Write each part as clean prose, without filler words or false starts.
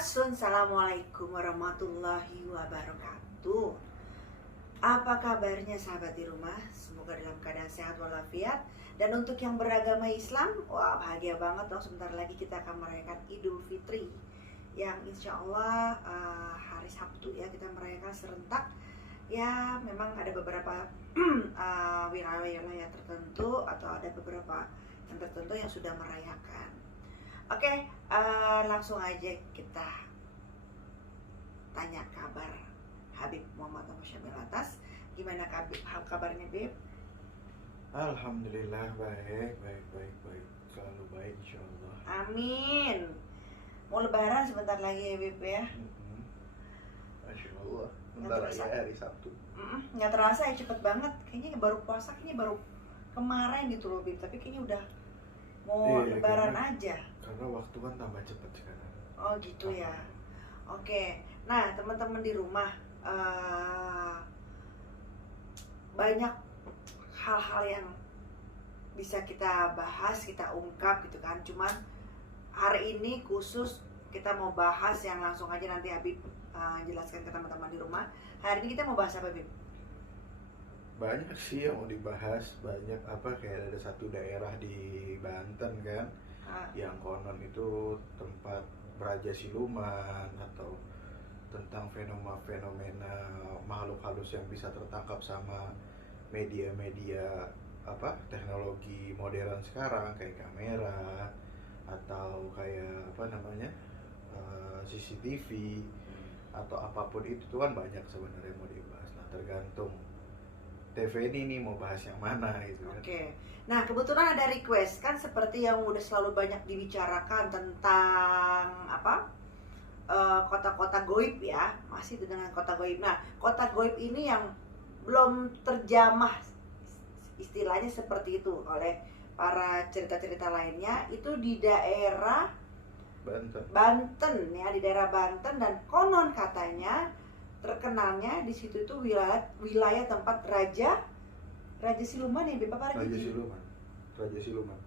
Assalamualaikum warahmatullahi wabarakatuh. Apa kabarnya sahabat di rumah? Semoga dalam keadaan sehat walafiat. Dan untuk yang beragama Islam, wah bahagia banget dong. Sebentar lagi kita akan merayakan Idul Fitri, yang insya Allah hari Sabtu ya kita merayakan serentak. Ya memang ada beberapa wilayah-wilayah tertentu atau ada beberapa yang tertentu yang sudah merayakan. Oke, langsung aja kita tanya kabar Habib Muhammad Syamil Atas. Gimana kabarnya, Bib? Alhamdulillah baik. Selalu baik insyaallah. Amin. Mau lebaran sebentar lagi ya, Bib ya? Masya Allah. Bentar lagi hari Sabtu. Nggak terasa ya, cepet banget. Kayaknya baru puasa, kayaknya baru kemarin gitu loh, Bib. Tapi kayaknya udah mau lebaran aja. Karena waktu kan tambah cepat sekarang. Oh gitu ya. Oke. Nah teman-teman di rumah, banyak hal-hal yang bisa kita bahas, kita ungkap gitu kan. Cuman hari ini khusus kita mau bahas yang langsung aja nanti Habib jelaskan ke teman-teman di rumah. Hari ini kita mau bahas apa, Bib? Banyak sih yang mau dibahas, banyak kayak ada satu daerah di Banten kan, yang konon itu tempat Raja Siluman atau tentang fenomena makhluk halus yang bisa tertangkap sama media-media teknologi modern sekarang kayak kamera atau kayak CCTV atau apapun itu tuh kan banyak sebenarnya mau dibahas. Nah tergantung TV ini nih mau bahas yang mana gitu kan. Oke. Nah, kebetulan ada request kan seperti yang udah selalu banyak dibicarakan tentang kota-kota goib ya. Masih dengan kota goib. Nah, kota goib ini yang belum terjamah istilahnya seperti itu oleh para cerita-cerita lainnya itu di daerah Banten ya, di daerah Banten, dan konon katanya terkenalnya di situ itu wilayah tempat Raja Siluman ya, Bapak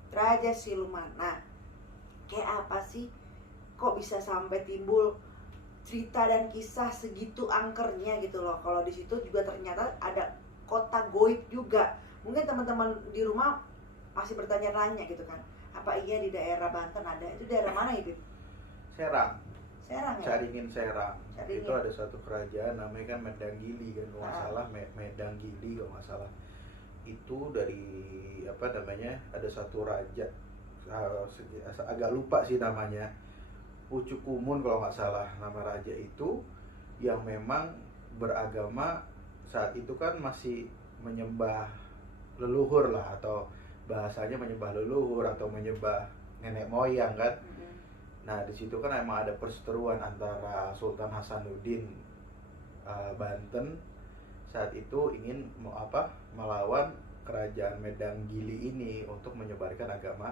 Raja Siluman. Nah, kayak apa sih kok bisa sampai timbul cerita dan kisah segitu angkernya gitu loh. Kalau di situ juga ternyata ada kota goib juga. Mungkin teman-teman di rumah masih bertanya-tanya gitu kan. Apa iya di daerah Banten ada? Itu daerah mana itu? Serang ya? Caringin Serang. Itu ada satu kerajaan namanya kan Medanggili kan kalau nggak salah, Medanggili kalau nggak salah. Itu dari ada satu raja, agak lupa sih namanya, Pucukumun kalau nggak salah nama raja itu, yang memang beragama saat itu kan masih menyembah leluhur lah, atau bahasanya menyembah leluhur atau menyembah nenek moyang kan. Nah di situ kan emang ada perseteruan antara Sultan Hasanuddin Banten saat itu ingin melawan kerajaan Medanggili ini untuk menyebarkan agama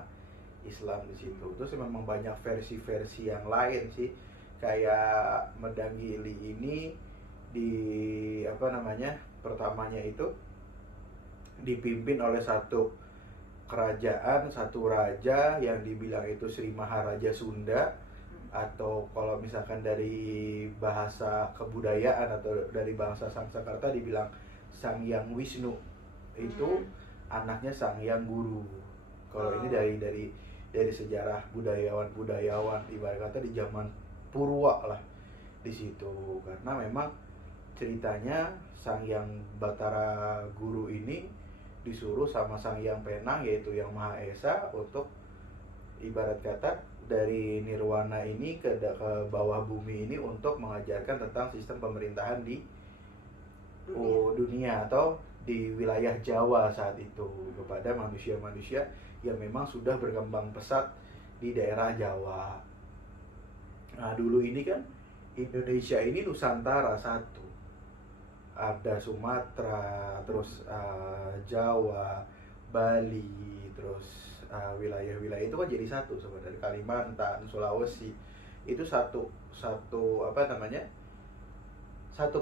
Islam di situ. Terus memang banyak versi-versi yang lain sih, kayak Medanggili ini pertamanya itu dipimpin oleh satu kerajaan, satu raja yang dibilang itu Sri Maharaja Sunda, atau kalau misalkan dari bahasa kebudayaan atau dari bahasa Sanskerta dibilang Sang Hyang Wisnu. Itu anaknya Sang Hyang Guru. Kalau ini dari sejarah budayawan ibarat kata di zaman Purwa lah di situ, karena memang ceritanya Sang Hyang Batara Guru ini disuruh sama Sang Hyang Penang, yaitu Yang Maha Esa, untuk ibarat kata dari nirwana ini ke bawah bumi ini untuk mengajarkan tentang sistem pemerintahan di dunia atau di wilayah Jawa saat itu kepada manusia-manusia yang memang sudah berkembang pesat di daerah Jawa. Nah dulu ini kan Indonesia ini Nusantara satu, ada Sumatera, terus Jawa, Bali, terus wilayah-wilayah itu kan jadi satu sebenarnya. Kalimantan, Sulawesi itu satu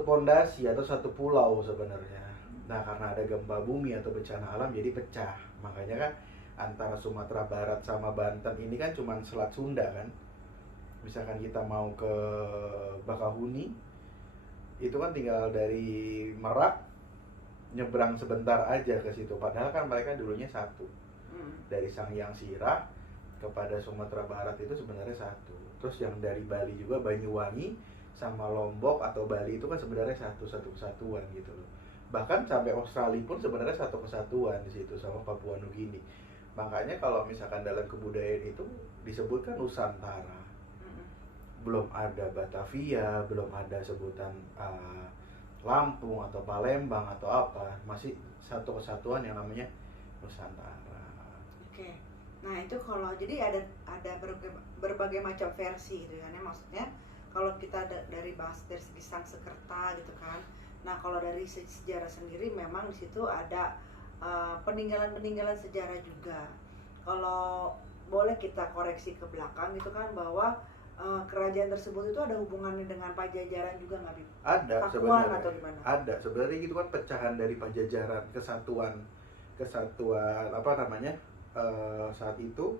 pondasi atau satu pulau sebenarnya. Nah karena ada gempa bumi atau bencana alam jadi pecah. Makanya kan antara Sumatera Barat sama Banten ini kan cuma Selat Sunda kan. misalkan kita mau ke Bakahuni, itu kan tinggal dari Merak nyebrang sebentar aja ke situ. Padahal kan mereka dulunya satu. Dari Sangyang Sirah kepada Sumatera Barat itu sebenarnya satu. Terus yang dari Bali juga, Banyuwangi sama Lombok atau Bali itu kan sebenarnya satu kesatuan gitu loh. Bahkan sampai Australia pun sebenarnya satu kesatuan di situ sama Papua Nugini. Makanya kalau misalkan dalam kebudayaan itu disebutkan Nusantara. Belum ada Batavia, belum ada sebutan Lampung atau Palembang atau apa, masih satu kesatuan yang namanya Nusantara. Oke. Nah itu kalau jadi ada berbagai macam versi gitu kan ya, maksudnya kalau kita dari bahas dari segi Sanskerta gitu kan. Nah kalau dari sejarah sendiri memang di situ ada peninggalan-peninggalan sejarah juga. Kalau boleh kita koreksi ke belakang gitu kan, bahwa kerajaan tersebut itu ada hubungannya dengan Pajajaran juga nggak, Bib? Ada Pakuan sebenarnya. atau gimana? Ada sebenarnya gitu kan, pecahan dari Pajajaran, kesatuan apa namanya, saat itu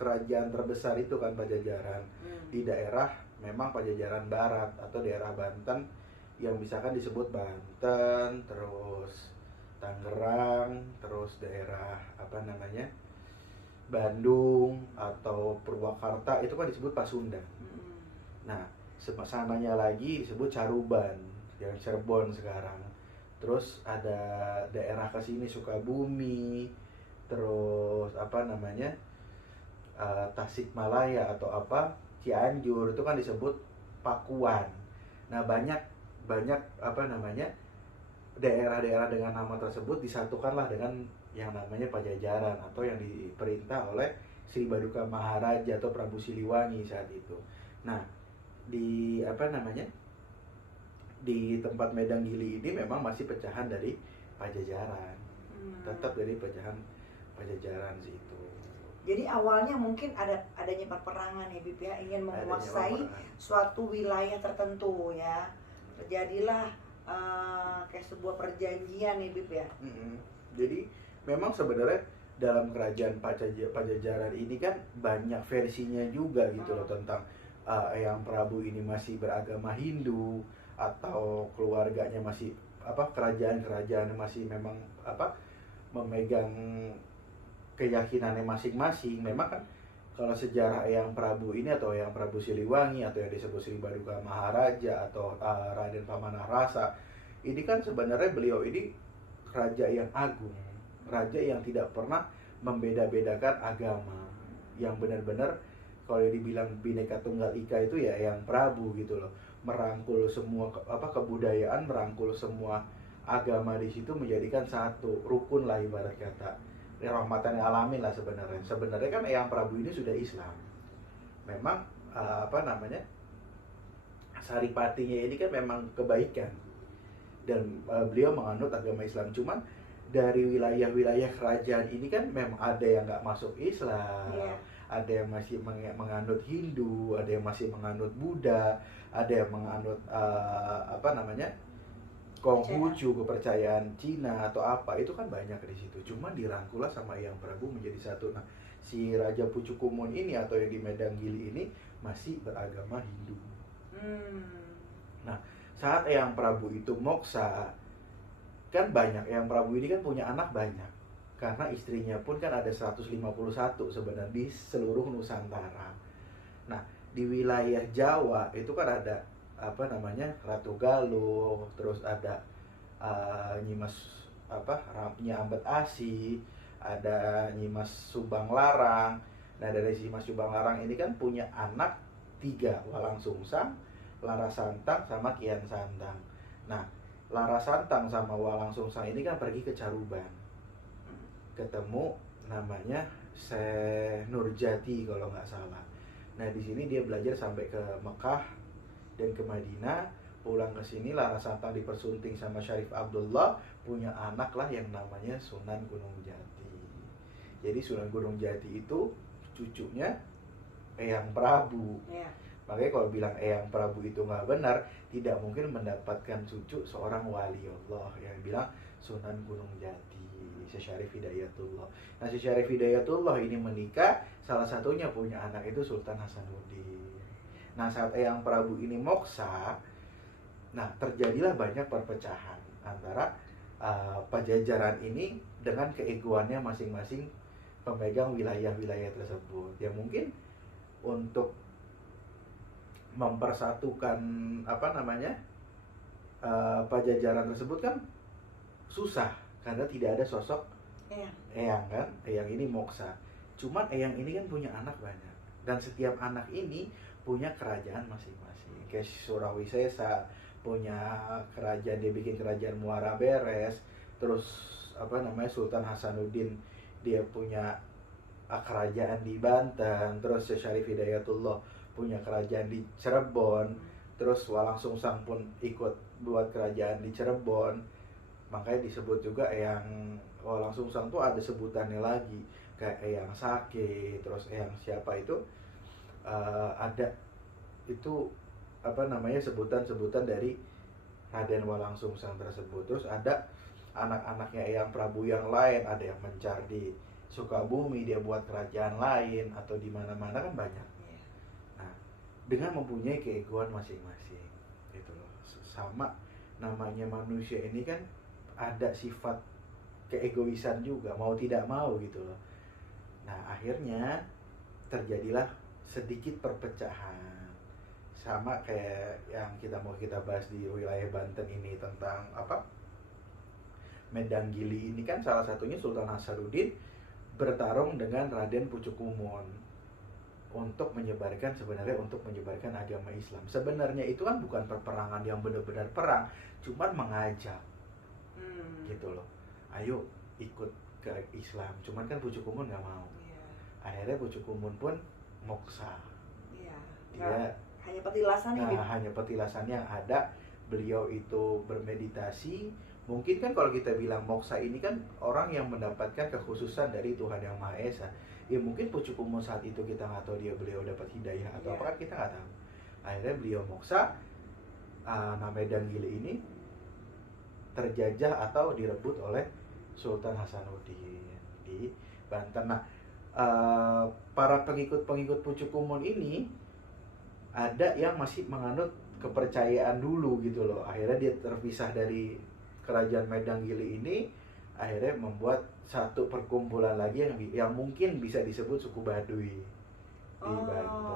kerajaan terbesar itu kan Pajajaran. Di daerah memang Pajajaran Barat atau daerah Banten yang misalkan disebut Banten, terus Tangerang, terus daerah apa namanya, Bandung atau Purwakarta itu kan disebut Pasundan. Nah, sananya lagi disebut Caruban, yang Cirebon sekarang. Terus ada daerah ke sini Sukabumi, terus apa namanya, Tasikmalaya atau apa, Cianjur itu kan disebut Pakuan. Nah, banyak apa namanya, daerah-daerah dengan nama tersebut disatukanlah dengan yang namanya Pajajaran atau yang diperintah oleh Sri Baduka Maharaja atau Prabu Siliwangi saat itu. Nah, di apa namanya, di tempat Medang Gili ini memang masih pecahan dari Pajajaran, tetap dari pecahan Pajajaran sih itu. Jadi awalnya mungkin adanya peperangan ya, Bib ya, ingin menguasai suatu wilayah tertentu ya. Terjadilah kayak sebuah perjanjian ya, Bib ya. Jadi memang sebenarnya dalam kerajaan Pajajaran ini kan banyak versinya juga gitu loh, tentang Eyang Prabu ini masih beragama Hindu atau keluarganya masih apa, kerajaan masih memang apa, memegang keyakinannya masing-masing. Memang kan kalau sejarah Eyang Prabu ini atau Eyang Prabu Siliwangi atau yang disebut Sri Baduka Maharaja atau Raden Pamanarasa, ini kan sebenarnya beliau ini raja yang agung, raja yang tidak pernah membeda-bedakan agama, yang benar-benar kalau dibilang Bhinneka Tunggal Ika itu ya Eyang Prabu gitu loh, merangkul semua apa kebudayaan, merangkul semua agama di situ, menjadikan satu rukun lah ibarat kata, rahmatan yang alamin lah sebenarnya. Sebenarnya kan Eyang Prabu ini sudah Islam, memang apa namanya, saripatinya ini kan memang kebaikan dan beliau menganut agama Islam. Cuman dari wilayah-wilayah kerajaan ini kan memang ada yang nggak masuk Islam, ada yang masih menganut Hindu, ada yang masih menganut Buddha, ada yang menganut apa namanya, Konghucu, kepercayaan Cina atau apa, itu kan banyak di situ. Cuma dirangkullah sama Eyang Prabu menjadi satu. Nah, si Raja Pucukumun ini atau yang di Medang Gili ini masih beragama Hindu. Nah, saat Eyang Prabu itu moksa, kan banyak, Eyang Prabu ini kan punya anak banyak, karena istrinya pun kan ada 151 sebenarnya di seluruh Nusantara. Nah, di wilayah Jawa itu kan ada apa namanya, Ratu Galuh, terus ada Nyimas apa, Nyi Ambet Asih, ada Nyimas Subang Larang. Nah, dari Nyimas Subang Larang ini kan punya anak 3, Walang Sungsang, Lara Santang sama Kian Santang. Nah, Lara Santang sama Walang Sungsang ini kan pergi ke Caruban, ketemu namanya Syekh Nurjati kalau nggak salah. Nah, di sini dia belajar sampai ke Mekah dan ke Madinah. Pulang ke sini Lara Santang dipersunting sama Syarif Abdullah, punya anak lah yang namanya Sunan Gunung Jati. Jadi Sunan Gunung Jati itu cucunya Eyang Prabu. Makanya kalau bilang Eyang Prabu itu nggak benar, tidak mungkin mendapatkan cucu seorang wali Allah yang bilang Sunan Gunung Jati, Syarif Hidayatullah. Nah, Syarif Hidayatullah ini menikah, salah satunya punya anak itu Sultan Hasanuddin. Nah, saat Eyang Prabu ini moksa, nah terjadilah banyak perpecahan antara Pajajaran ini dengan keegoannya masing-masing pemegang wilayah-wilayah tersebut. Ya mungkin untuk mempersatukan apa namanya Pajajaran tersebut kan susah karena tidak ada sosok Eyang kan. Eyang ini moksa. Cuman Eyang ini kan punya anak banyak dan setiap anak ini punya kerajaan masing-masing. Kayak Surawisesa punya kerajaan, dia bikin kerajaan Muara Beres. Terus apa namanya Sultan Hasanuddin dia punya kerajaan di Banten. Terus Syarif Hidayatullah punya kerajaan di Cirebon. Terus Walang Sungsang pun ikut buat kerajaan di Cirebon. Makanya disebut juga Eyang Walang Sungsang tuh ada sebutannya lagi, kayak Eyang Sake, terus Eyang siapa itu ada itu apa namanya sebutan-sebutan dari Raden Walang Sungsang tersebut. Terus ada anak-anaknya Eyang Prabu yang lain, ada yang mencar di Sukabumi, dia buat kerajaan lain atau di mana-mana kan banyak. Nah, dengan mempunyai keegoan masing-masing, gitu loh. Sama namanya manusia ini kan ada sifat keegoisan juga, mau tidak mau gitu loh. Nah, akhirnya terjadilah sedikit perpecahan. Sama kayak yang kita bahas di wilayah Banten ini tentang apa? Medanggili ini kan salah satunya Sultan Hasanuddin bertarung dengan Raden Pucukumun untuk menyebarkan agama Islam. Sebenarnya itu kan bukan peperangan yang benar-benar perang, cuman mengajak. Gitu loh. Ayo ikut ke Islam. Cuman kan Pucukumun nggak mau. Akhirnya Pucukumun pun moksa. Dia hanya petilasan hanya petilasan yang ada. Beliau itu bermeditasi. Mungkin kan kalau kita bilang moksa ini kan orang yang mendapatkan kekhususan dari Tuhan Yang Maha Esa. Ya mungkin Pucukumun saat itu kita nggak tahu beliau dapat hidayah atau apa kan kita nggak tahu. Akhirnya beliau moksa. Medanggili ini terjajah atau direbut oleh Sultan Hasanuddin di Banten. Nah, para pengikut-pengikut Pucukumun ini ada yang masih menganut kepercayaan dulu gitu loh. Akhirnya dia terpisah dari kerajaan Medanggili ini, akhirnya membuat satu perkumpulan lagi yang mungkin bisa disebut suku Baduy di Banten.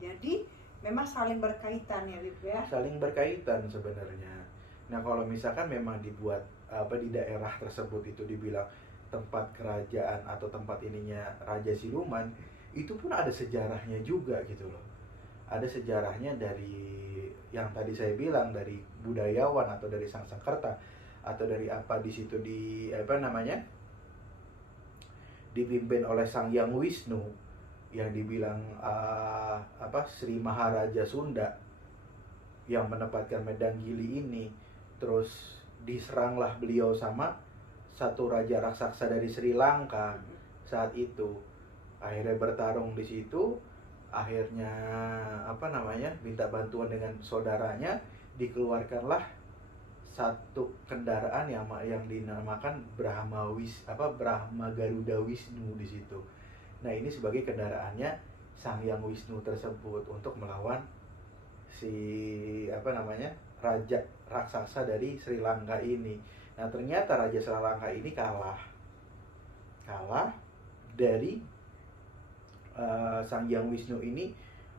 Jadi memang saling berkaitan ya, Bib ya? Saling berkaitan sebenarnya. Nah, kalau misalkan memang dibuat di daerah tersebut itu dibilang tempat kerajaan atau tempat ininya Raja Siluman, itu pun ada sejarahnya juga gitu loh. Ada sejarahnya dari yang tadi saya bilang, dari budayawan atau dari Sangsangkerta atau dari apa di situ dipimpin oleh Sang Hyang Wisnu yang dibilang Sri Maharaja Sunda yang menempatkan Medanggili ini. Terus diseranglah beliau sama satu raja raksasa dari Sri Lanka saat itu. Akhirnya bertarung di situ. Akhirnya minta bantuan dengan saudaranya, dikeluarkanlah satu kendaraan yang dinamakan Brahma Garuda Wisnu di situ. Nah, ini sebagai kendaraannya Sang Hyang Wisnu tersebut untuk melawan si raja raksasa dari Sri Lanka ini. Nah, ternyata raja Sri Lanka ini kalah dari Sang Hyang Wisnu ini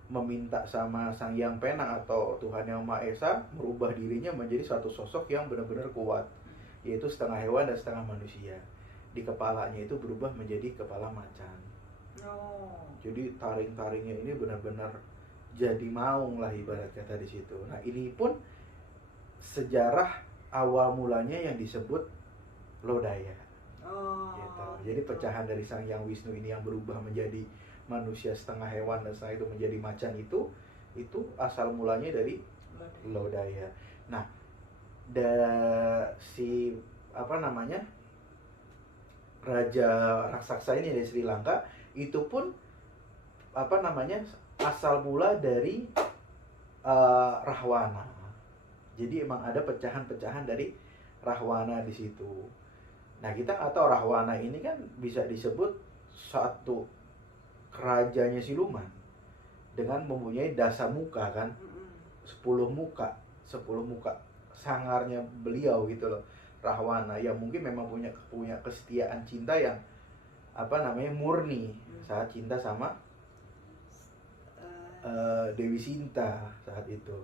meminta sama Sang Hyang Penang atau Tuhan Yang Maha Esa merubah dirinya menjadi suatu sosok yang benar-benar kuat, yaitu setengah hewan dan setengah manusia. Di kepalanya itu berubah menjadi kepala macan. Jadi taring-taringnya ini benar-benar jadi maung lah ibarat kata di situ. Nah, ini pun sejarah awal mulanya yang disebut Lodaya. Gitu. Jadi pecahan dari Sang Hyang Wisnu ini yang berubah menjadi manusia setengah hewan dan setengah itu menjadi macan itu asal mulanya dari Lodaya. Nah, raja raksasa ini dari Sri Lanka itu pun asal mula dari Rahwana. Jadi emang ada pecahan-pecahan dari Rahwana di situ. Nah, kita nggak tahu Rahwana ini kan bisa disebut satu kerajanya Siluman. dengan mempunyai dasa muka kan, 10 muka, 10 muka sangarnya beliau gitu loh, Rahwana, yang mungkin memang punya kesetiaan cinta yang apa namanya murni saat cinta sama Dewi Sinta saat itu.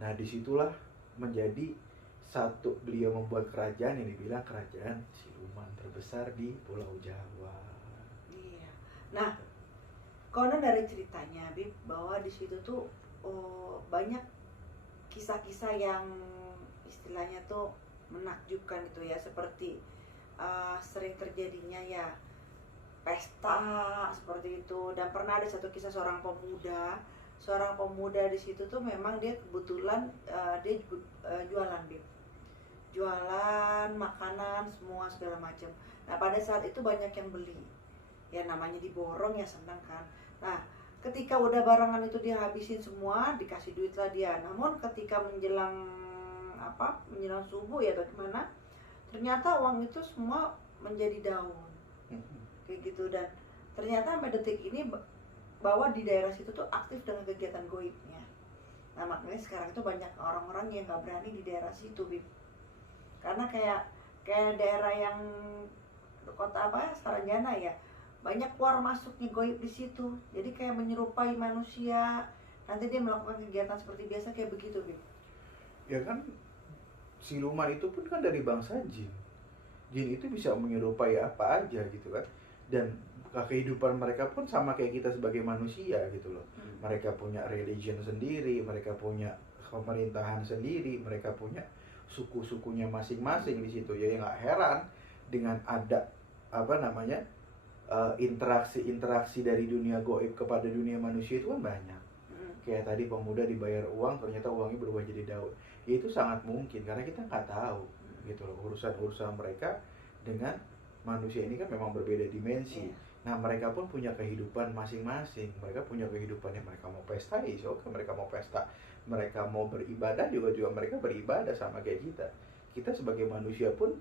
Nah disitulah menjadi satu, beliau membuat kerajaan yang dibilang kerajaan siluman terbesar di Pulau Jawa. Iya. Nah, konon dari ceritanya Bib, bahwa di situ tuh banyak kisah-kisah yang istilahnya tuh menakjubkan gitu ya, seperti sering terjadinya ya pesta seperti itu. Dan pernah ada satu kisah seorang pemuda di situ tuh memang dia kebetulan dia jualan Bib, jualan makanan semua segala macam. Nah pada saat itu banyak yang beli, ya namanya diborong ya senang kan. Nah ketika udah barangan itu dia habisin semua, dikasih duit lah dia. Namun ketika menjelang subuh ya bagaimana, ternyata uang itu semua menjadi daun kayak gitu. Dan ternyata sampai detik ini bahwa di daerah situ tuh aktif dengan kegiatan goibnya. Nah makanya sekarang itu banyak orang-orang yang nggak berani di daerah situ Bib, karena kayak daerah yang kota Saranjana ya, banyak keluar masuknya goib di situ. Jadi kayak menyerupai manusia, nanti dia melakukan kegiatan seperti biasa kayak begitu Bib. Ya kan siluman itu pun kan dari bangsa jin. Jin itu bisa menyerupai apa aja gitu kan. Dan kehidupan mereka pun sama kayak kita sebagai manusia gitu loh. Mereka punya religion sendiri, mereka punya pemerintahan sendiri, mereka punya suku-sukunya masing-masing di situ. Ya nggak heran dengan ada interaksi dari dunia goib kepada dunia manusia itu kan banyak. Kayak tadi pemuda dibayar uang, ternyata uangnya berubah jadi daun. Ya itu sangat mungkin karena kita nggak tahu gitu loh, urusan mereka dengan manusia ini kan memang berbeda dimensi. Nah mereka pun punya kehidupan masing-masing. Mereka punya kehidupan yang mereka mau pesta, mereka mau pesta, mereka mau beribadah juga mereka beribadah sama kayak kita. Kita sebagai manusia pun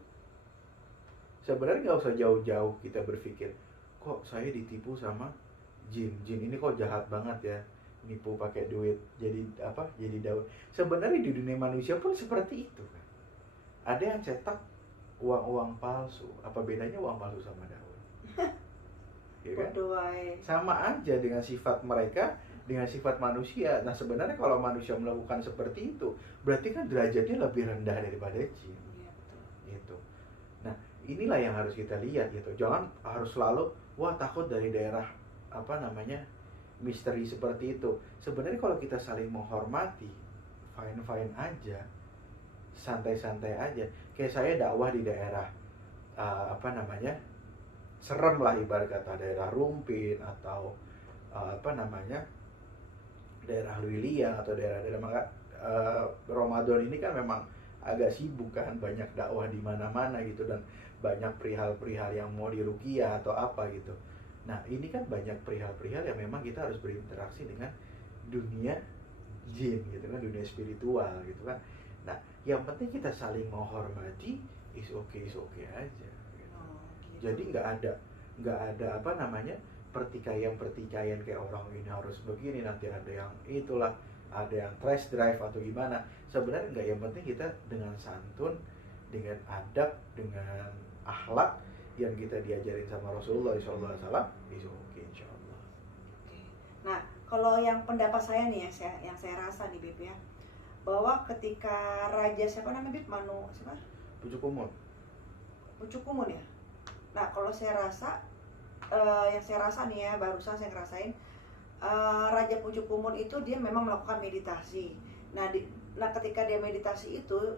sebenarnya nggak usah jauh-jauh kita berpikir, kok saya ditipu sama jin ini kok jahat banget ya, nipu pakai duit jadi daun. Sebenarnya di dunia manusia pun seperti itu kan. Ada yang cetak uang palsu. Apa bedanya uang palsu sama daun? Ya kan? Sama aja dengan sifat mereka dengan sifat manusia. Nah sebenarnya kalau manusia melakukan seperti itu, berarti kan derajatnya lebih rendah daripada jin. Gitu. Nah inilah yang harus kita lihat gitu. Jangan harus selalu takut dari daerah misteri seperti itu. Sebenarnya kalau kita saling menghormati, fine aja, santai-santai aja. Kayak saya dakwah di daerah serem lah ibarat kata, daerah Rumpin atau daerah Liliang atau daerah Ramadan ini kan memang agak sibuk kan, banyak dakwah di mana-mana gitu, dan banyak perihal-perihal yang mau diruqyah atau apa gitu. Nah ini kan banyak perihal-perihal yang memang kita harus berinteraksi dengan dunia jin gitu kan, dunia spiritual gitu kan. Nah yang penting kita saling menghormati, is okay aja gitu. Jadi nggak ada pertikaian kayak orang ini harus begini, nanti ada yang itulah, ada yang trash drive atau gimana. Sebenarnya nggak, yang penting kita dengan santun, dengan adab, dengan akhlak yang kita diajarin sama Rasulullah SAW, itu oke insyaallah. Nah kalau yang pendapat saya nih yang saya rasa nih Bib ya, bahwa ketika raja siapa namanya Bib, Pucuk Kumul ya. Nah kalau saya rasa yang saya rasa nih ya, barusan saya ngerasain Raja Pucuk Kumul itu dia memang melakukan meditasi. Nah ketika dia meditasi itu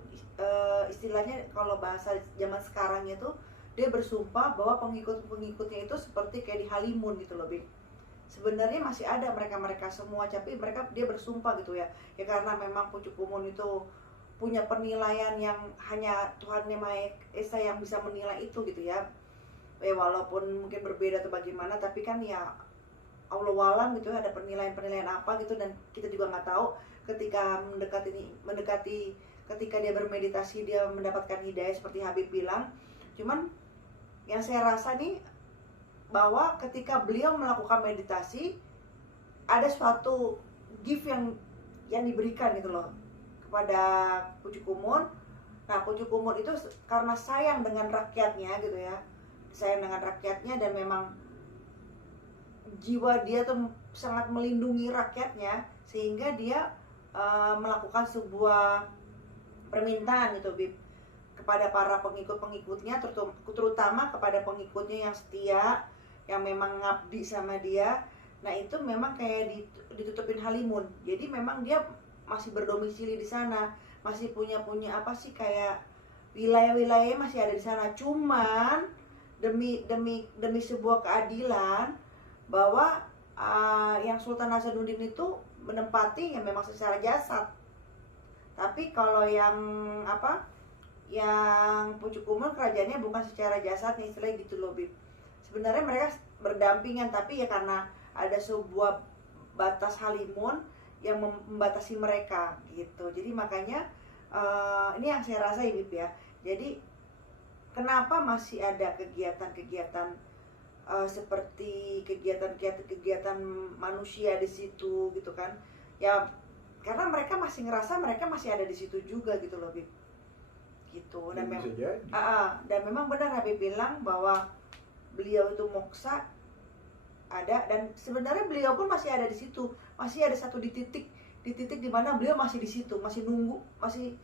istilahnya kalau bahasa zaman sekarang itu dia bersumpah bahwa pengikut-pengikutnya itu seperti kayak di Halimun gitu loh Bib. Sebenarnya masih ada mereka semua, tapi dia bersumpah gitu ya karena memang Pucuk Kumul itu punya penilaian yang hanya Tuhan Yang Maha Esa yang bisa menilai itu gitu ya. Walaupun mungkin berbeda atau bagaimana, tapi kan ya Allah walam gitu, ada penilaian apa gitu, dan kita juga nggak tahu ketika mendekati ketika dia bermeditasi dia mendapatkan hidayah seperti Habib bilang. Cuman yang saya rasa nih bahwa ketika beliau melakukan meditasi ada suatu gift yang diberikan gitu loh kepada Pucuk Umun. Nah, Pucuk Umun itu karena sayang dengan rakyatnya gitu ya, sayang dengan rakyatnya, dan memang jiwa dia tuh sangat melindungi rakyatnya, sehingga dia melakukan sebuah permintaan gitu, Bib, kepada para pengikut-pengikutnya, terutama kepada pengikutnya yang setia, yang memang ngabdi sama dia. Nah, itu memang kayak ditutupin halimun. Jadi memang dia masih berdomisili di sana, masih punya apa sih, kayak wilayah-wilayahnya masih ada di sana. Cuman demi sebuah keadilan, bahwa yang Sultan Hasanuddin itu menempati yang memang secara jasad. Tapi kalau yang Pucuk Umun kerajaannya bukan secara jasad nih, istilahnya gitu loh, Bib. Sebenarnya mereka berdampingan, tapi ya karena ada sebuah batas halimun yang membatasi mereka gitu. Jadi makanya ini yang saya rasa ya, Bib ya. Jadi kenapa masih ada kegiatan-kegiatan seperti kegiatan manusia di situ gitu kan? Ya karena mereka masih ngerasa mereka masih ada di situ juga gitu loh, Bib. Gitu. Dan dan memang benar Habib bilang bahwa beliau itu moksa ada, dan sebenarnya beliau pun masih ada di situ, masih ada satu di titik di mana beliau masih di situ, masih nunggu, masih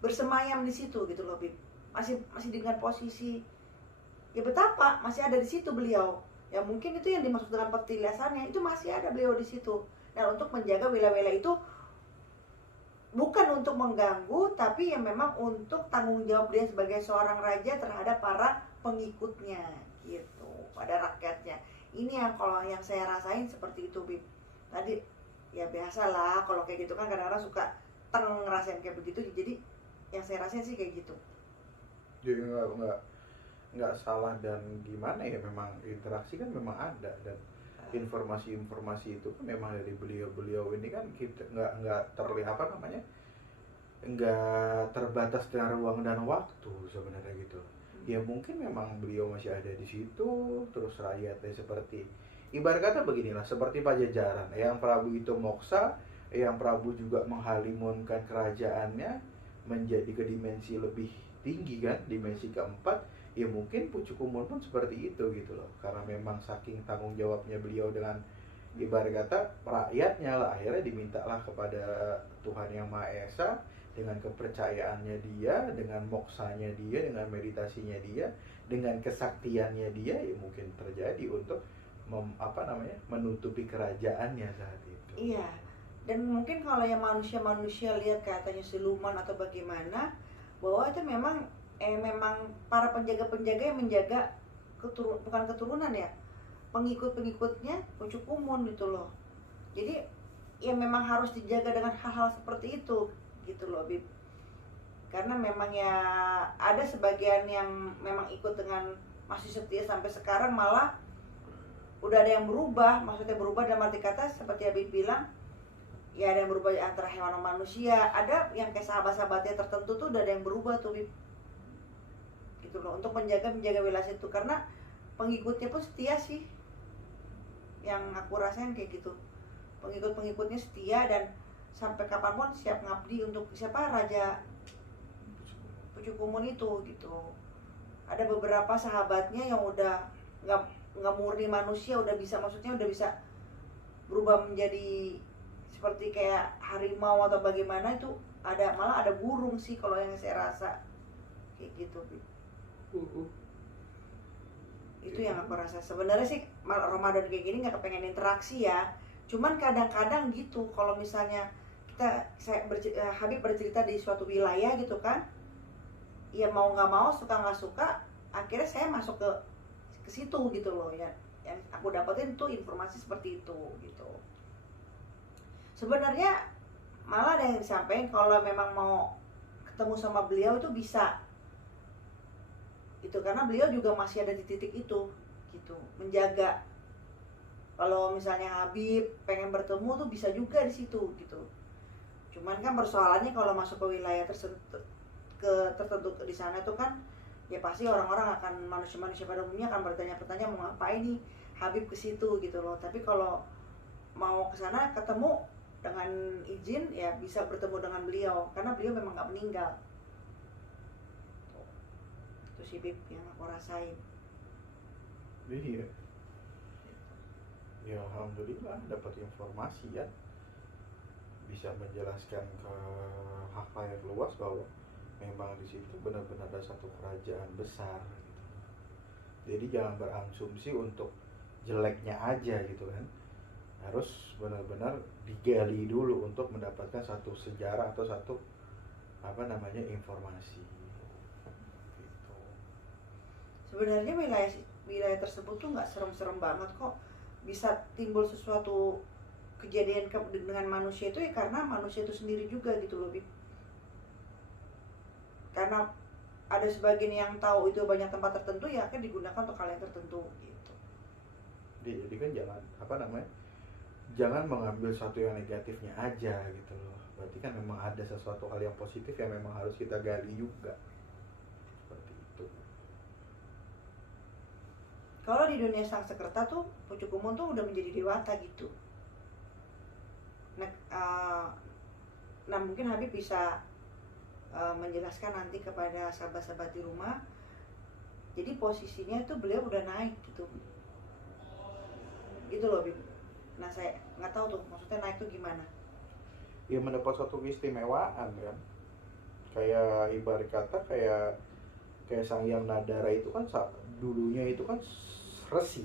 bersemayam di situ gitu loh, Bib. Masih dengan posisi ya betapa masih ada di situ beliau. Ya mungkin itu yang dimaksud dengan petilasannya, itu masih ada beliau di situ. Dan untuk menjaga wilayah-wilayah itu bukan untuk mengganggu, tapi yang memang untuk tanggung jawab dia sebagai seorang raja terhadap para pengikutnya gitu, pada rakyatnya. Ini yang kalau yang saya rasain seperti itu, Bib. Tadi ya biasalah kalau kayak gitu kan kadang-kadang suka ngerasain kayak begitu. Jadi yang saya rasain sih kayak gitu. Jadi nggak salah, dan gimana ya, memang interaksi kan memang ada, dan informasi-informasi itu kan memang dari beliau ini kan kita nggak terlihat nggak terbatas dengan ruang dan waktu sebenarnya gitu. Ya mungkin memang beliau masih ada di situ, terus rakyatnya seperti ibarat kata beginilah, seperti Pajajaran, yang Prabu itu moksa, yang Prabu juga menghalimunkan kerajaannya menjadi ke dimensi lebih tinggi kan, dimensi keempat. Ya mungkin Pucuk Umun pun seperti itu gitu loh, karena memang saking tanggung jawabnya beliau dengan ibarat kata rakyatnya lah, akhirnya dimintalah kepada Tuhan Yang Maha Esa, dengan kepercayaannya dia, dengan moksanya dia, dengan meditasinya dia, dengan kesaktiannya dia, ya mungkin terjadi untuk menutupi kerajaannya saat itu. Iya, dan mungkin kalau yang manusia lihat katanya siluman atau bagaimana, bahwa itu memang para penjaga-penjaga yang menjaga bukan keturunan ya, pengikutnya Pucuk Umun gitu loh. Jadi ya memang harus dijaga dengan hal-hal seperti itu gitu loh, Bib. Karena memang ya ada sebagian yang memang ikut dengan masih setia sampai sekarang, malah udah ada yang berubah. Maksudnya berubah dalam arti kata seperti Habib bilang, ya ada yang berubah antara hewan dan manusia. Ada yang kayak sahabat-sahabatnya tertentu tuh udah ada yang berubah tuh, Bib, gitu loh, untuk menjaga wilayah itu. Karena pengikutnya pun setia sih, yang aku rasain kayak gitu. Pengikutnya setia dan sampai kapanpun siap ngabdi untuk siapa, Raja Pucuk Umun itu gitu. Ada beberapa sahabatnya yang udah nggak murni manusia, udah bisa berubah menjadi seperti kayak harimau atau bagaimana. Itu malah ada burung sih kalau yang saya rasa kayak gitu, Bib. Itu yang aku rasa. Sebenarnya sih Ramadan kayak gini nggak kepengen interaksi ya, cuman kadang-kadang gitu kalau misalnya Habib bercerita di suatu wilayah gitu kan, ya mau nggak mau, suka nggak suka, akhirnya saya masuk ke situ gitu loh ya. Yang aku dapetin tuh informasi seperti itu gitu. Sebenarnya malah ada yang disampaikan kalau memang mau ketemu sama beliau itu bisa gitu, karena beliau juga masih ada di titik itu gitu, menjaga. Kalau misalnya Habib pengen bertemu tuh bisa juga di situ gitu. Cuman kan persoalannya kalau masuk ke wilayah tertentu di sana itu kan ya pasti orang-orang akan, manusia pada umumnya akan bertanya-tanya mau ngapain nih Habib ke situ gitu loh. Tapi kalau mau ke sana ketemu dengan izin ya bisa bertemu dengan beliau karena beliau memang nggak meninggal. Itu sih Bib yang aku rasain. Iya. Ya alhamdulillah dapat informasi ya, bisa menjelaskan ke halayak luas bahwa memang di situ benar-benar ada satu kerajaan besar gitu. Jadi jangan berasumsi untuk jeleknya aja gitu kan, harus benar-benar digali dulu untuk mendapatkan satu sejarah atau satu informasi gitu. Sebenarnya wilayah tersebut tuh nggak serem-serem banget kok. Bisa timbul sesuatu kejadian dengan manusia itu ya karena manusia itu sendiri juga gitu loh Bib. Karena ada sebagian yang tahu itu banyak tempat tertentu ya akan digunakan untuk hal yang tertentu gitu. Jadi kan jangan mengambil sesuatu yang negatifnya aja gitu loh. Berarti kan memang ada sesuatu hal yang positif yang memang harus kita gali juga. Seperti itu. Kalau di dunia Sangskreta tuh Pucuk Umon tuh udah menjadi dewata gitu. Nah mungkin Habib bisa menjelaskan nanti kepada sahabat-sahabat di rumah. Jadi posisinya tuh beliau udah naik gitu loh Bib. Nah saya nggak tahu tuh maksudnya naik tuh gimana. Ya mendapat suatu keistimewaan kan. Kayak ibarat kata kayak Sang Hyang Nadara itu kan dulunya itu kan resi.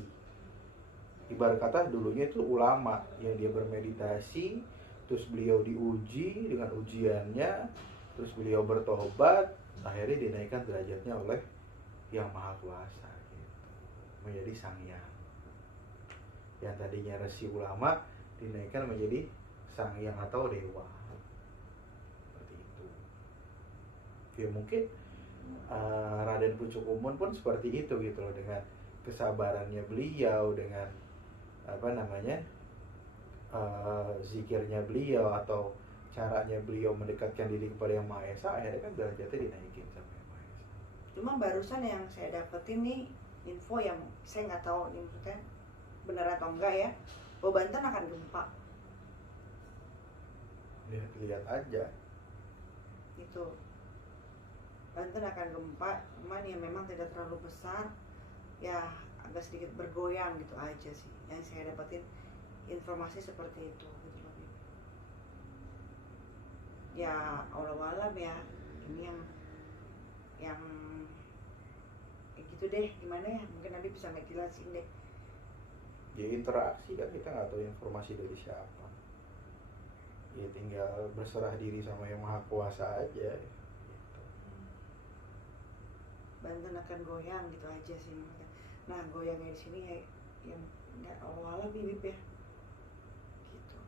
Ibarat kata dulunya itu ulama yang dia bermeditasi, terus beliau diuji dengan ujiannya, terus beliau bertobat, akhirnya dinaikkan derajatnya oleh Yang Maha Kuasa gitu, menjadi Sang Hyang. Yang tadinya resi ulama dinaikkan menjadi Sang Hyang atau dewa. Seperti itu. Ya mungkin Raden Pucuk Umon pun seperti itu gitu loh, dengan kesabarannya beliau, dengan zikirnya beliau atau caranya beliau mendekatkan diri kepada Yang Maha Esa, akhirnya kan derajatnya dinaikin sama Yang Maha Esa. Cuma barusan yang saya dapetin nih info yang saya nggak tahu nih maksudnya benar atau enggak ya, bahwa Banten akan gempa. Lihat aja. Itu Banten akan gempa, cuman ya memang tidak terlalu besar, ya agak sedikit bergoyang gitu aja sih. Yang saya dapetin informasi seperti itu gitu loh. Ya Allah alam ya, ini yang gitu deh, gimana ya, mungkin nanti bisa ngejelasin deh. Ya interaksi kan, kita nggak tahu informasi dari siapa. Ya tinggal berserah diri sama Yang Maha Kuasa aja gitu. Banten akan goyang gitu aja sih. Nah goyangnya di sini ya yang nggak Allah bibip ya gitu.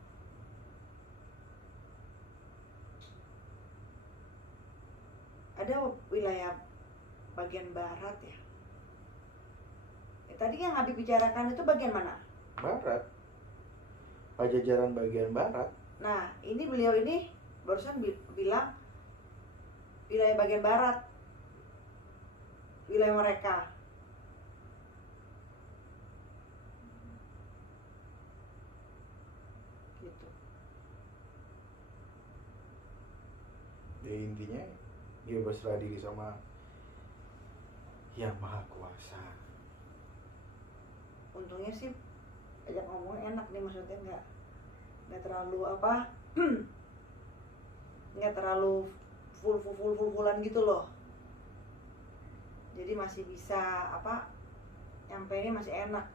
Ada wilayah bagian barat ya. Tadi yang Habib bicarakan itu bagian mana? Barat. Pajajaran bagian barat. Nah ini beliau ini barusan bilang wilayah bagian barat, wilayah mereka. Gitu. Ya intinya dia berserah diri sama Yang Maha Kuasa. Untungnya sih ajak ngomongnya enak nih, maksudnya nggak terlalu nggak terlalu fullan gitu loh. Jadi masih bisa nyampeinnya masih enak.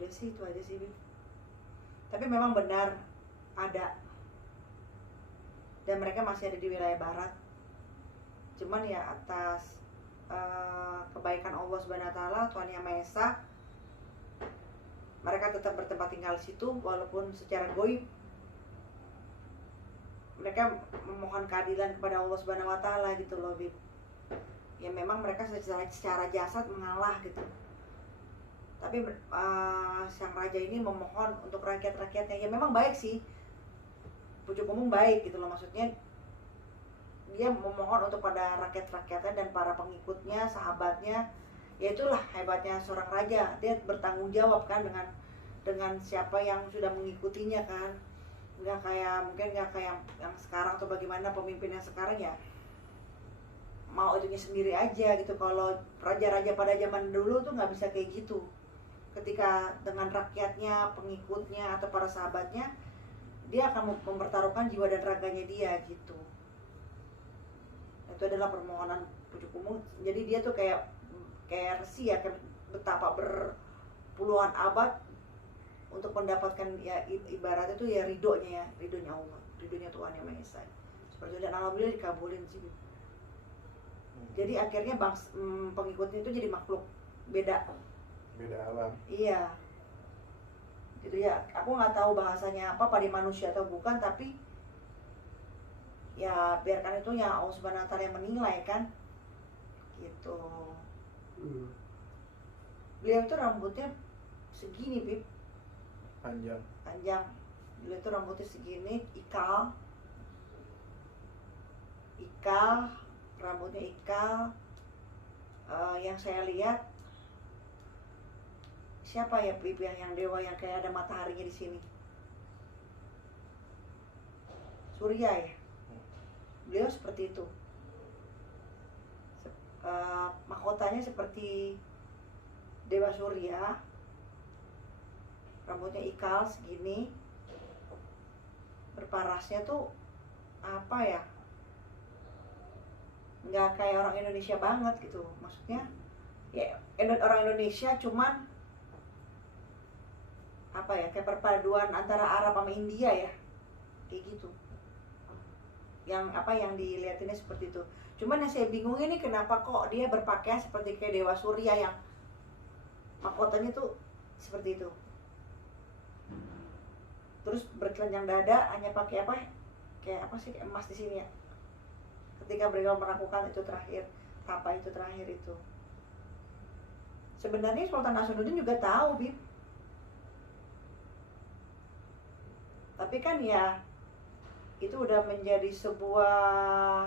Udah sih itu aja sih Bib. Tapi memang benar ada, dan mereka masih ada di wilayah barat. Cuman ya atas kebaikan Allah Subhanahu wa taala, Tuhan Yang Maha Esa, mereka tetap bertempat tinggal di situ walaupun secara goib. Mereka memohon keadilan kepada Allah Subhanahu wa taala gitu loh Bib. Ya memang mereka secara jasad mengalah gitu. Tapi sang raja ini memohon untuk rakyat-rakyatnya. Ya memang baik sih, Pucuk Umon baik gitu loh, maksudnya dia memohon untuk pada rakyat-rakyatnya dan para pengikutnya, sahabatnya. Ya itulah hebatnya seorang raja, dia bertanggung jawab kan dengan siapa yang sudah mengikutinya kan. Mungkin nggak kayak yang sekarang atau bagaimana pemimpin yang sekarang ya mau itunya sendiri aja gitu. Kalau raja-raja pada zaman dulu tuh nggak bisa kayak gitu, ketika dengan rakyatnya, pengikutnya atau para sahabatnya, dia akan mempertaruhkan jiwa dan raganya dia gitu. Itu adalah permohonan pucuk umum. Jadi dia tuh kayak resi ya, kayak betapa berpuluhan abad untuk mendapatkan ya ibaratnya tuh ya ridhonya Allah, ridhonya Tuhan Yang Maha Esa. Seperti itu, dan alhamdulillah dikabulin sih. Jadi akhirnya pengikutnya itu jadi makhluk beda alam. Iya, gitu ya. Aku nggak tahu bahasanya apa, pada manusia atau bukan, tapi ya biarkan itu ya Allah Subhanahu Wa Taala yang menilai kan, gitu. Beliau itu rambutnya segini, Bib. Panjang. Beliau itu rambutnya segini, ikal, rambutnya ikal. Yang saya lihat, siapa ya Bib yang dewa yang kayak ada mataharinya di sini? Surya ya. Beliau seperti itu. Mahkotanya seperti Dewa Surya. Rambutnya ikal segini. Berparasnya tuh apa ya? Nggak kayak orang Indonesia banget gitu. Maksudnya ya orang Indonesia cuman apa ya, kayak perpaduan antara Arab sama India ya, kayak gitu. Yang dilihatinnya seperti itu. Cuman yang saya bingung ini kenapa kok dia berpakaian seperti kayak Dewa Surya yang mahkotanya tuh seperti itu. Terus bertelanjang dada, hanya pakai apa? Kayak apa sih, kayak emas di sini ya. Ketika beliau melakukan itu terakhir, itu terakhir itu. Sebenarnya Sultan Nasruddin juga tahu, Bib. Tapi kan ya itu udah menjadi sebuah,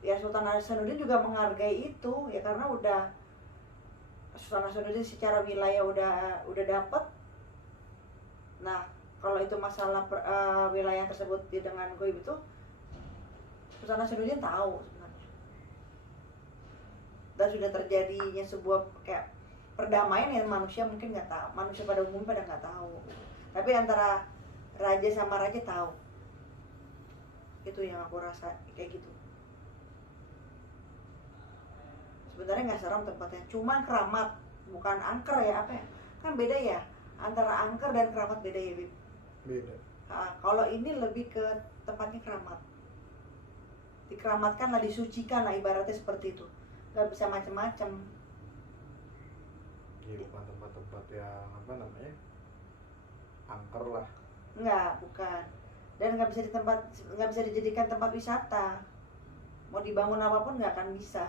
ya Sultan Nasruddin juga menghargai itu ya, karena udah Sultan Nasruddin secara wilayah udah dapet. Nah kalau itu masalah wilayah tersebut dengan goib itu Sultan Nasruddin tahu sebenarnya, dan sudah terjadinya sebuah kayak perdamaian yang manusia mungkin nggak tahu, manusia pada umumnya pada nggak tahu, tapi antara raja sama raja tahu. Itu yang aku rasa kayak gitu. Sebenarnya nggak seram tempatnya, cuma keramat, bukan angker ya, apa ya, kan beda ya, antara angker dan keramat beda ya, Bib. Beda. Kalau ini lebih ke tempatnya keramat, dikeramatkan lah, disucikan lah, ibaratnya seperti itu, nggak bisa macem-macem. Iya, bukan tempat-tempat yang apa namanya, angker lah. Bukan. Dan nggak bisa dijadikan tempat wisata. Mau dibangun apapun nggak akan bisa.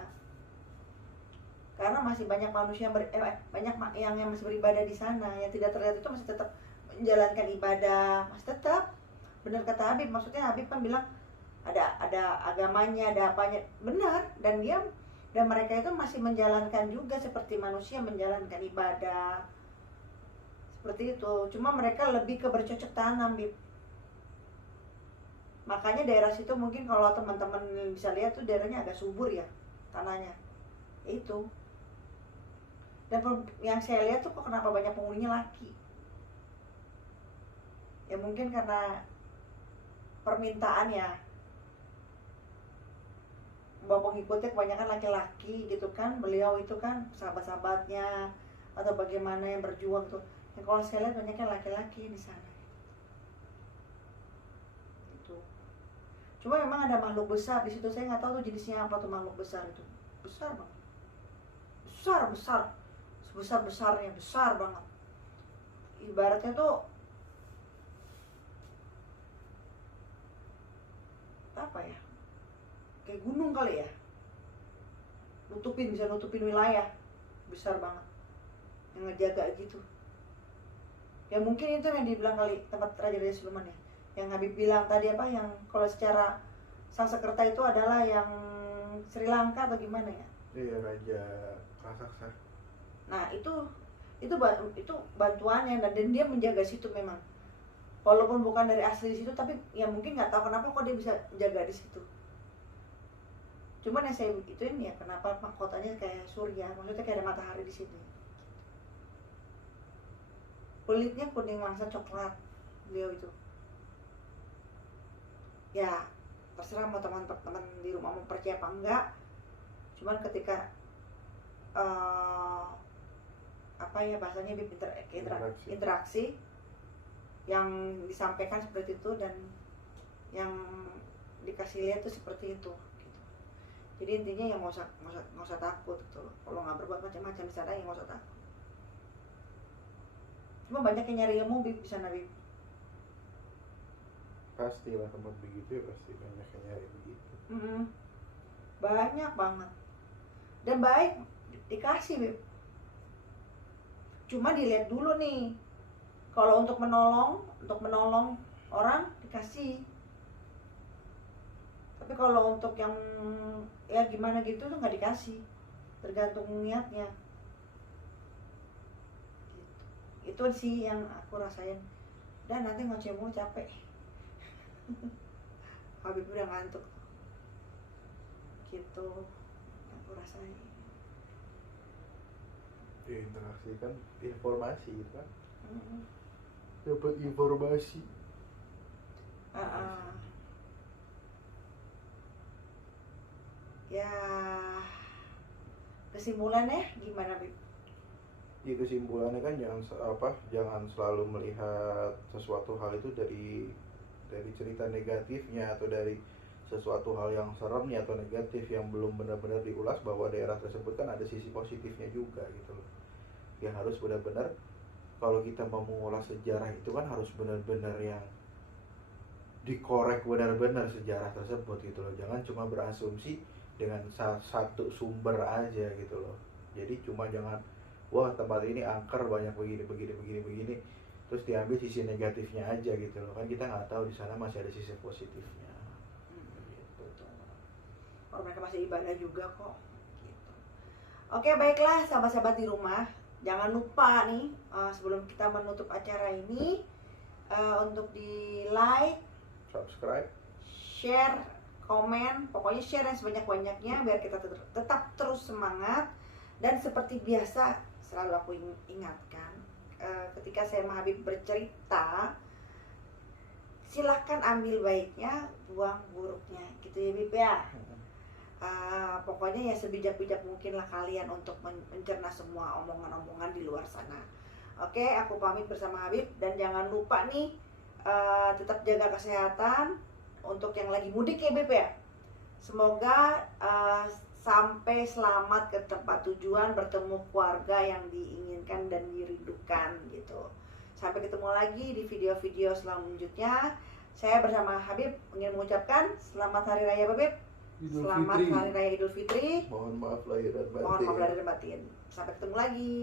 Karena masih banyak manusia banyak yang masih beribadah di sana, yang tidak terlihat itu masih tetap menjalankan ibadah, masih tetap. Benar kata Habib, maksudnya Habib kan bilang ada agamanya, ada apanya, benar, dan mereka itu masih menjalankan juga seperti manusia menjalankan ibadah. Seperti itu, cuma mereka lebih ke bercocok tanam, Bib. Makanya daerah situ mungkin kalau teman-teman bisa lihat tuh daerahnya agak subur ya, tanahnya. Itu. Dan yang saya lihat tuh kok kenapa banyak penghuninya laki. Ya mungkin karena permintaan ya, bahwa pengikutnya kebanyakan laki-laki gitu kan. Beliau itu kan sahabat-sahabatnya atau bagaimana yang berjuang tuh. Yang kalau saya lihat banyaknya laki-laki di sana. Itu. Cuma memang ada makhluk besar di situ. Saya nggak tahu tuh jenisnya apa tuh makhluk besar itu. Besar banget. Besar. Sebesar-besarnya, besar banget. Ibaratnya tuh apa ya? Kayak gunung kali ya. Bisa nutupin wilayah. Besar banget. Yang ngejaga gitu. Ya mungkin itu yang dibilang kali tempat Raja Sulaiman ya. Yang Habib bilang tadi apa, yang kalau secara Sangskerta itu adalah yang Sri Lanka atau gimana ya? Iya, Raja Raksasa. Nah itu bantuannya, dan dia menjaga situ memang. Walaupun bukan dari asli di situ, tapi ya mungkin nggak tahu kenapa kok dia bisa jaga di situ. Cuman yang saya ituin ya, kenapa mahkotanya kayak surya, maksudnya kayak ada matahari di sini. Kulitnya kuning mangsa coklat beliau itu. Ya terserah mau teman-teman di rumah mau percaya apa enggak. Cuman ketika apa ya bahasanya, interaksi yang disampaikan seperti itu dan yang dikasih lihat tuh seperti itu gitu. Jadi intinya yang nggak usah takut gitu loh. Kalau nggak berbuat macam-macam di sana, yang nggak usah takut. Cuma banyak yang nyari ilmu di sana, Bib. Pasti lah tempat begitu ya, pasti banyak yang nyari begitu. Banyak banget dan baik dikasih, Bib. Cuma dilihat dulu nih, kalau untuk menolong orang dikasih, tapi kalau untuk yang ya gimana gitu tuh nggak dikasih, tergantung niatnya gitu. Itu sih yang aku rasain. Dan nanti ngoceh mulu capek. Habib udah ngantuk gitu, aku rasain. Ya, interaksi kan informasi gitu kan. Dapat informasi. Ya kesimpulannya gimana, Bib? Ya kesimpulannya kan jangan selalu melihat sesuatu hal itu dari cerita negatifnya atau dari sesuatu hal yang seremnya atau negatif yang belum benar-benar diulas, bahwa daerah tersebut kan ada sisi positifnya juga gitu loh. Ya harus benar-benar, kalau kita mau mengulas sejarah itu kan harus benar-benar yang dikorek benar-benar sejarah tersebut gitu loh. Jangan cuma berasumsi dengan satu sumber aja gitu loh. Jadi cuma jangan, wah tempat ini angker banyak begini, terus diambil sisi negatifnya aja gitu loh. Kan kita nggak tahu di sana masih ada sisi positifnya. Gitu. Kalau mereka masih ibadah juga kok. Gitu. Oke, baiklah sahabat-sahabat di rumah, jangan lupa nih sebelum kita menutup acara ini untuk di like, subscribe, share, komen, pokoknya share yang sebanyak-banyaknya biar kita tetap terus semangat. Dan seperti biasa selalu aku ingatkan, ketika saya sama Habib bercerita, silahkan ambil baiknya, buang buruknya, gitu ya Bib ya. Pokoknya ya sebijak-bijak mungkinlah kalian untuk mencerna semua omongan-omongan di luar sana. Oke, aku pamit bersama Habib, dan jangan lupa nih tetap jaga kesehatan untuk yang lagi mudik ya Bib ya. Semoga sampai selamat ke tempat tujuan, bertemu keluarga yang diinginkan dan dirindukan gitu. Sampai ketemu lagi di video-video selanjutnya. Saya bersama Habib ingin mengucapkan selamat Hari Raya Habib. Selamat Hari Raya Idul Fitri. Mohon maaf lahir dan batin. Mohon maaf lahir dan batin. Sampai ketemu lagi.